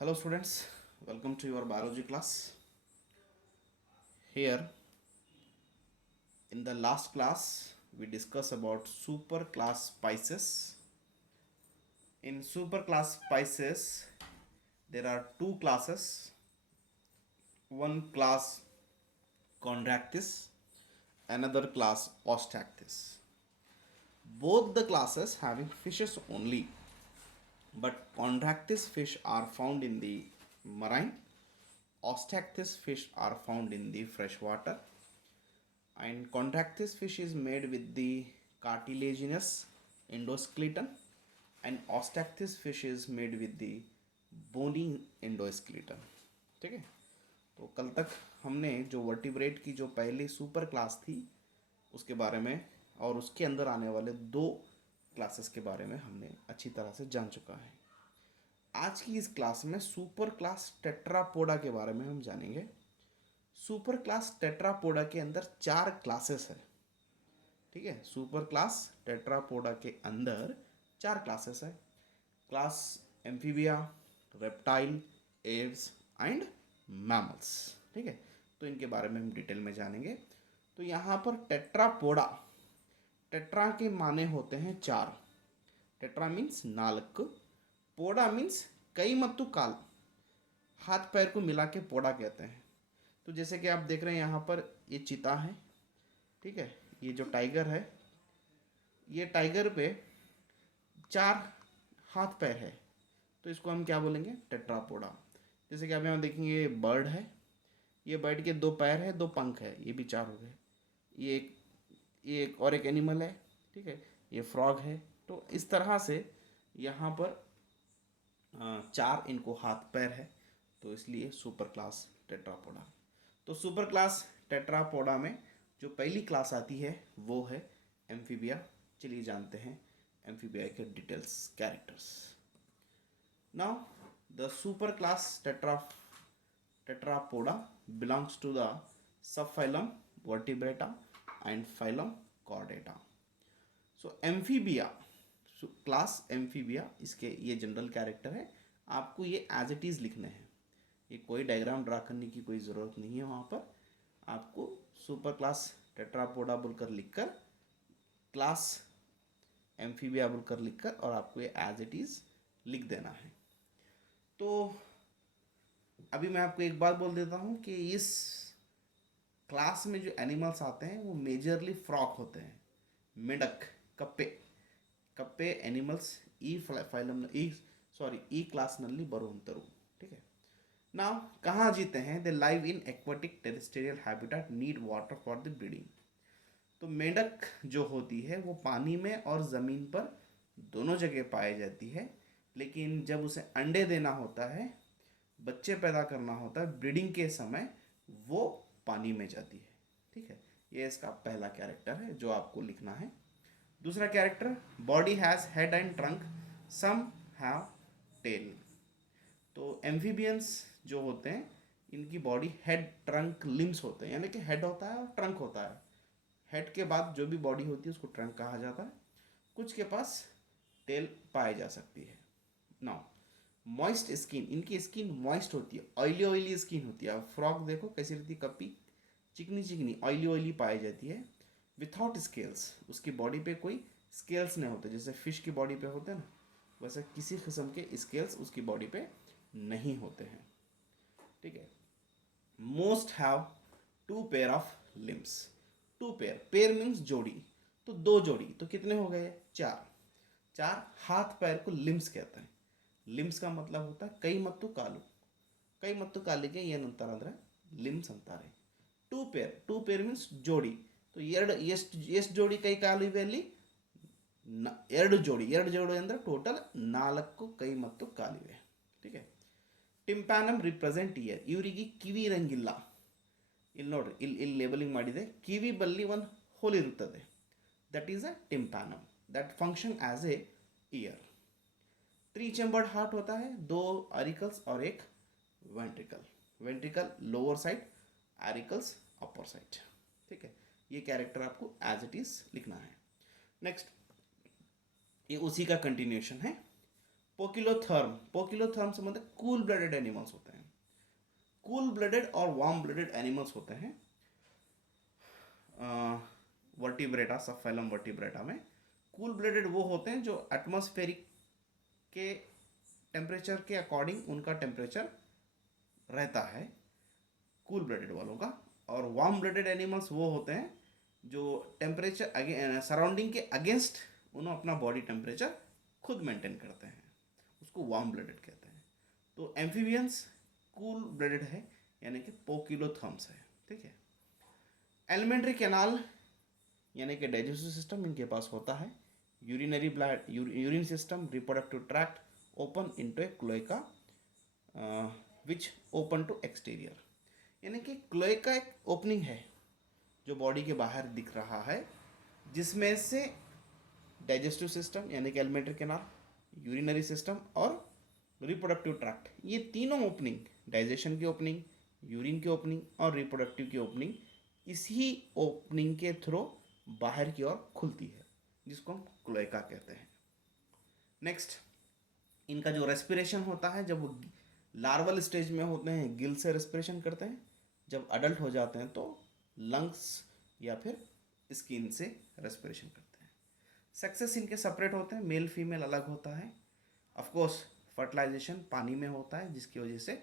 Hello students, welcome to your biology class. Here in the last class we discussed about super class spices. In super class spices there are two classes. One class Chondroctis, another class Ostactis. Both the classes having fishes only, but Chondroctis fish are found in the marine. Ostactis fish are found in the freshwater, and Chondroctis fish is made with the cartilaginous endoskeleton, and Ostactis fish is made with the bony endoskeleton. ठीक है, तो कल तक हमने जो vertebrate की जो पहली सुपर क्लास थी उसके बारे में और उसके अंदर आने वाले दो क्लासेस के बारे में हमने अच्छी तरह से जान चुका है. आज की इस क्लास में सुपर क्लास टेट्रापोडा के बारे में हम जानेंगे. सुपर क्लास टेट्रापोडा के अंदर चार क्लासेस है. ठीक है, सुपर क्लास टेट्रापोडा के अंदर चार क्लासेस है. Class amphibia, reptile, Aves and mammals. ठीक है, तो इनके बारे में हम डिटेल में जानेंगे. तो यहाँ पर टेट्रापोडा, टेट्रा के माने होते हैं चार. टेट्रा मीन्स नालक, पोडा मीन्स कई मत्तु काल, हाथ पैर को मिला के पोडा कहते हैं. तो जैसे कि आप देख रहे हैं यहाँ पर ये चीता है. ठीक है, ये जो टाइगर है, ये टाइगर पे चार हाथ पैर है, तो इसको हम क्या बोलेंगे? टेट्रापोडा. जैसे कि आप यहाँ देखेंगे ये बर्ड है, ये बर्ड के दो पैर है, दो पंख है, ये भी चार हो गए. ये एक और एक एनिमल है. ठीक है, ये फ्रॉग है. तो इस तरह से यहाँ पर चार इनको हाथ पैर है, तो इसलिए सुपर क्लास टेट्रापोडा. तो सुपर क्लास टेट्रापोडा में जो पहली क्लास आती है वो है एम्फीबिया. चलिए जानते हैं एम्फीबिया के details, characters. Now the super class tetrapoda belongs to the subphylum vertebrata and phylum chordata. So amphibia, class amphibia, इसके ये जनरल कैरेक्टर है. आपको ये एज इट इज़ लिखने हैं, ये कोई डायग्राम ड्रा करने की कोई ज़रूरत नहीं है. वहाँ पर आपको सुपर क्लास टेट्रापोडा बोलकर लिखकर, क्लास एम्फीबिया बोलकर लिखकर, और आपको ये एज इट इज़ लिख देना है. तो अभी मैं आपको एक बात बोल देता हूँ कि इस क्लास में जो एनिमल्स आते हैं वो मेजरली फ्रॉक होते हैं, मेढक, कप्पे. कप्पे एनिमल्स ई फाइलम ई क्लास नल्ली बरुंतरु. ठीक है. नाउ कहाँ जीते हैं? They live in aquatic terrestrial habitat, need water for the breeding. तो मेढक जो होती है वो पानी में और ज़मीन पर दोनों जगह पाई जाती है, लेकिन जब उसे अंडे देना होता है, बच्चे पैदा करना होता है, ब्रीडिंग के समय वो पानी में जाती है. ठीक है, ये इसका पहला कैरेक्टर है जो आपको लिखना है. दूसरा character, body has head and trunk, some have tail. तो एम्फीबियंस जो होते हैं इनकी बॉडी हेड, ट्रंक, लिम्स होते हैं, यानी कि हेड होता है और ट्रंक होता है. हेड के बाद जो भी बॉडी होती है उसको ट्रंक कहा जाता है. कुछ के पास टेल पाई जा सकती है. नाउ मॉइस्ट स्किन, इनकी स्किन मॉइस्ट होती है, ऑयली ऑयली स्किन होती है. फ्रॉग देखो कैसी रहती है, कपी, चिकनी चिकनी, ऑयली ऑयली पाई जाती है. विथआउट स्केल्स, उसकी बॉडी पे कोई स्केल्स नहीं होते, जैसे फिश की बॉडी पे होते हैं ना, वैसे किसी किस्म के स्केल्स उसकी बॉडी पे नहीं होते हैं. ठीक है. Most have two pair of limbs. Two pair, pair means जोड़ी, तो दो जोड़ी, तो कितने हो गए? चार. चार हाथ पैर को लिम्स कहते हैं. लिम्स का मतलब होता है कई मत्तु कालू, कई मत्तु कालिಗೆ ಏನಂತಾರೆ ಅಂದರೆ ಲಿಮ್ಸ್ ಅಂತಾರೆ. Two peer, two peer means ಜೋಡಿ. तो ಎಷ್ಟು ಜೋಡಿ ಕೈ ಕಾಲು ಇವೆ ಅಲ್ಲಿ? ಎರಡು ಜೋಡಿ. ಎರಡು ಜೋಡಿ ಅಂದರೆ ಟೋಟಲ್ ನಾಲ್ಕು ಕೈ ಮತ್ತು ಕಾಲಿವೆ. ठीक है. ಟಿಂಪ್ಯಾನಮ್ ರಿಪ್ರೆಸೆಂಟ್ ಇಯರ್. ಇವರಿಗೆ ಕಿವಿ ಇರಂಗಿಲ್ಲ. ಇಲ್ಲಿ ನೋಡ್ರಿ, ಇಲ್ಲಿ ಲೇಬಲಿಂಗ್ ಮಾಡಿದೆ, ಕಿವಿ ಬಲ್ಲಿ ಒಂದು ಹೋಲ್ ಇರುತ್ತದೆ, that is a tympanum, that function as a ear. Three chambered heart होता है, दो एरिकल्स और एक ventricle. Ventricle lower side, auricles upper side. ठीक है, ये कैरेक्टर आपको एज इट इज लिखना है. नेक्स्ट, ये उसी का कंटिन्यूशन है. पोकिलोथर्म से मतलब कूल ब्लडेड एनिमल्स होते हैं। कूल ब्लडेड और वार्म ब्लडेड एनिमल्स होते हैं वर्टिब्रेटा, सब फाइलम वर्टिब्रेटा में। कूल ब्लडेड वो होते हैं जो एटमॉस्फेरिक के टेम्परेचर के अकॉर्डिंग उनका टेम्परेचर रहता है कूल ब्लडेड वालों का। और वार्म ब्लडेड एनिमल्स वो होते हैं जो टेम्परेचर सराउंडिंग के अगेंस्ट उन्होंने अपना बॉडी टेम्परेचर खुद मेंटेन करते हैं, उसको वार्म ब्लडेड कहते हैं। तो एम्फीबियंस कूल ब्लडेड है यानी कि पोकिलोथर्म्स है, ठीक है। एलिमेंट्री कैनाल यानी कि डाइजेस्टिव सिस्टम इनके पास होता है। Urinary blood, urine system, reproductive tract open into a cloaca which open to exterior, यानी कि क्लोएका एक ओपनिंग है जो बॉडी के बाहर दिख रहा है, जिसमें से डाइजेस्टिव सिस्टम यानी कि एलिमेंट्री कैनाल, यूरिनरी सिस्टम और रिप्रोडक्टिव ट्रैक्ट, ये तीनों ओपनिंग, डाइजेशन की ओपनिंग, यूरिन की ओपनिंग और रिप्रोडक्टिव की ओपनिंग, इसी ओपनिंग के थ्रू बाहर की ओर खुलती है, जिसको हम क्लोएका कहते हैं। नेक्स्ट, इनका जो रेस्पिरेशन होता है, जब वो लार्वल स्टेज में होते हैं गिल से रेस्पिरेशन करते हैं, जब अडल्ट हो जाते हैं तो लंग्स या फिर स्किन से रेस्पिरेशन करते हैं। सेक्सेस इनके सेपरेट होते हैं, मेल फीमेल अलग होता है। ऑफ कोर्स फर्टिलाइजेशन पानी में होता है जिसकी वजह से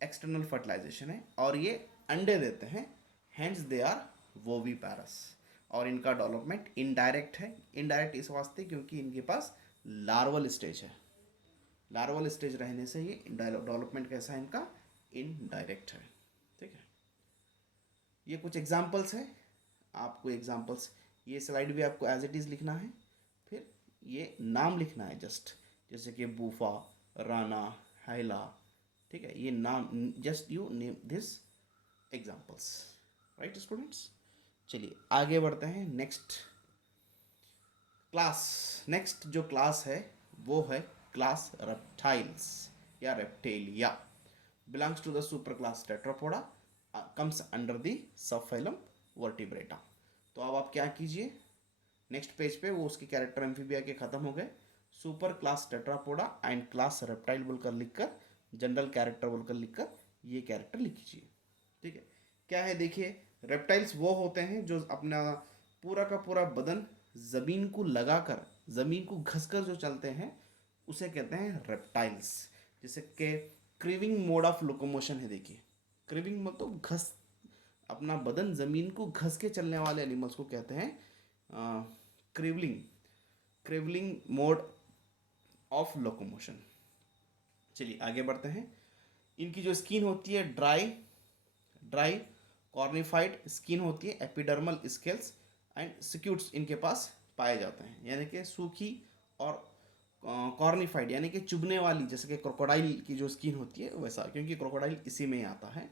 एक्सटर्नल फर्टिलाइजेशन है, और ये अंडे देते हैं, हेंस दे आर वोविपैरस। और इनका डेवलपमेंट इनडायरेक्ट है। इनडायरेक्ट इस वास्ते क्योंकि इनके पास लार्वल स्टेज है। लार्वल स्टेज रहने से ये डेवलपमेंट कैसा है इनका, इनडायरेक्ट है, ठीक है। ये कुछ एग्जांपल्स है, आपको एग्जांपल्स, ये स्लाइड भी आपको एज इट इज़ लिखना है, फिर ये नाम लिखना है जस्ट, जैसे कि बूफा, राना, हाइला, ठीक है। ये नाम just you name this examples, right students. चलिए आगे बढ़ते हैं। नेक्स्ट क्लास, नेक्स्ट जो क्लास है वो है क्लास रेप्टाइल्स या Reptilia, belongs to the super class Tetrapoda, comes under the subphylum Vertebrata. तो अब आप क्या कीजिए, नेक्स्ट पेज पे वो उसके कैरेक्टर एम्फीबिया के खत्म हो गए, super class Tetrapoda and class reptile बोलकर लिखकर, जनरल कैरेक्टर बोलकर लिखकर ये कैरेक्टर लिखिए, ठीक है। क्या है देखिए, रेप्टाइल्स वो होते हैं जो अपना पूरा का पूरा बदन ज़मीन को लगाकर, ज़मीन को घसकर जो चलते हैं उसे कहते हैं रेप्टाइल्स। जैसे कि क्रीविंग मोड ऑफ लोकोमोशन है, देखिए क्रीविंग मतलब घस, अपना बदन ज़मीन को घस के चलने वाले एनिमल्स को कहते हैं क्रीवलिंग, क्रीवलिंग मोड ऑफ लोकोमोशन। चलिए आगे बढ़ते हैं। इनकी जो स्किन होती है ड्राई कॉर्निफाइड स्किन होती है, एपिडर्मल स्केल्स एंड सिक्यूट्स इनके पास पाए जाते हैं, यानी कि सूखी और कॉर्निफाइड यानी कि चुभने वाली, जैसे कि क्रोकोडाइल की जो स्किन होती है वैसा, क्योंकि क्रोकोडाइल इसी में ही आता है।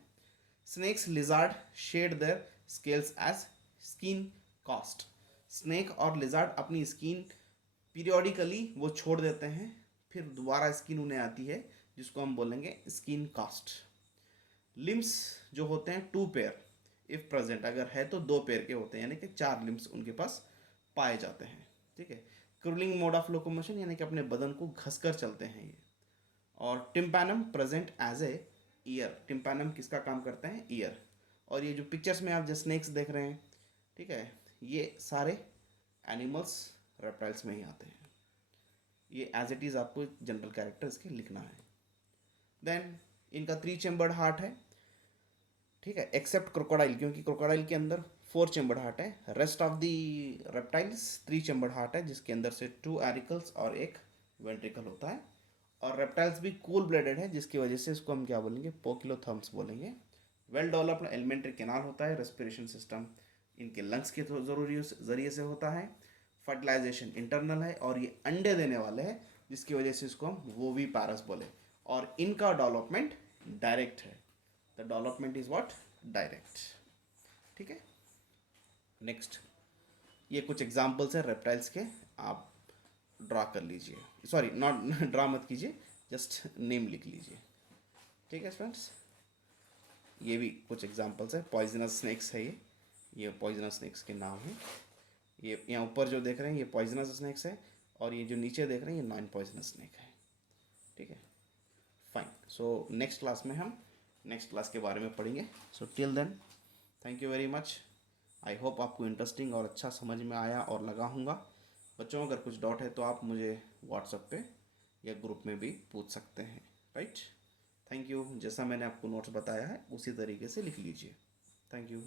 Snakes lizard shed their scales as skin cast, snake और लिजार्ड अपनी स्किन पीरियोडिकली वो छोड़ देते हैं, फिर दोबारा स्किन उन्हें आती है, जिसको हम बोलेंगे स्किन कास्ट। लिम्स जो होते हैं टू पेयर इफ प्रेजेंट, अगर है तो दो पेयर के होते हैं, यानी कि 4 लिम्स उनके पास पाए जाते हैं, ठीक है। क्रूलिंग मोड ऑफ लोकोमोशन यानी कि अपने बदन को घसकर चलते हैं ये। और tympanum present as a ear, tympanum किसका काम करता है, ईयर। और ये जो पिक्चर्स में आप जो स्नेक्स देख रहे हैं, ठीक है, ये सारे एनिमल्स रेप्टाइल्स में ही आते हैं। ये एज इट इज़ आपको जनरल कैरेक्टर इसके लिखना है। देन इनका 3 चेम्बर्ड हार्ट है, ठीक है, एक्सेप्ट क्रोकोडाइल, क्योंकि क्रोकोडाइल के अंदर 4 चेम्बर्ड हार्ट है। Rest of the reptiles 3 chambered heart है, जिसके अंदर से 2 एरिकल्स और 1 वेंट्रिकल होता है। और रेप्टाइल्स भी कूल ब्लडेड है, जिसकी वजह से इसको हम क्या बोलेंगे, पोकिलोथर्म्स बोलेंगे। वेल डेवलप्ड एलिमेंट्री कैनाल होता है, रेस्पिरेशन सिस्टम इनके लंग्स के जरूरी जरिए से होता है। फर्टिलाइजेशन इंटरनल है और ये अंडे देने वाले हैं, जिसकी वजह से इसको हम वोविपैरस बोले। और इनका डेवलपमेंट डायरेक्ट है, the development is what, direct, ठीक है। नेक्स्ट, ये कुछ एग्जांपल्स है रेप्टाइल्स के, आप ड्रा कर लीजिए, सॉरी नॉट ड्रा मत कीजिए, जस्ट नेम लिख लीजिए, ठीक है फ्रेंड्स। ये भी कुछ एग्जांपल्स है, पॉइजनस स्नेक्स है ये पॉइजनस स्नेक्स के नाम हैं। ये यहाँ ऊपर जो देख रहे हैं ये पॉइजनस स्नेक्स है, और ये जो नीचे देख रहे हैं ये नॉन पॉइजनस स्नेक है। सो नेक्स्ट क्लास में हम नेक्स्ट क्लास के बारे में पढ़ेंगे. So till then thank you very much. I hope आपको इंटरेस्टिंग और अच्छा समझ में आया और लगा होगा. बच्चों अगर कुछ डाउट है तो आप मुझे व्हाट्सएप पे या ग्रुप में भी पूछ सकते हैं. राइट. Thank you. जैसा मैंने आपको नोट्स बताया है उसी तरीके से लिख लीजिए. Thank you.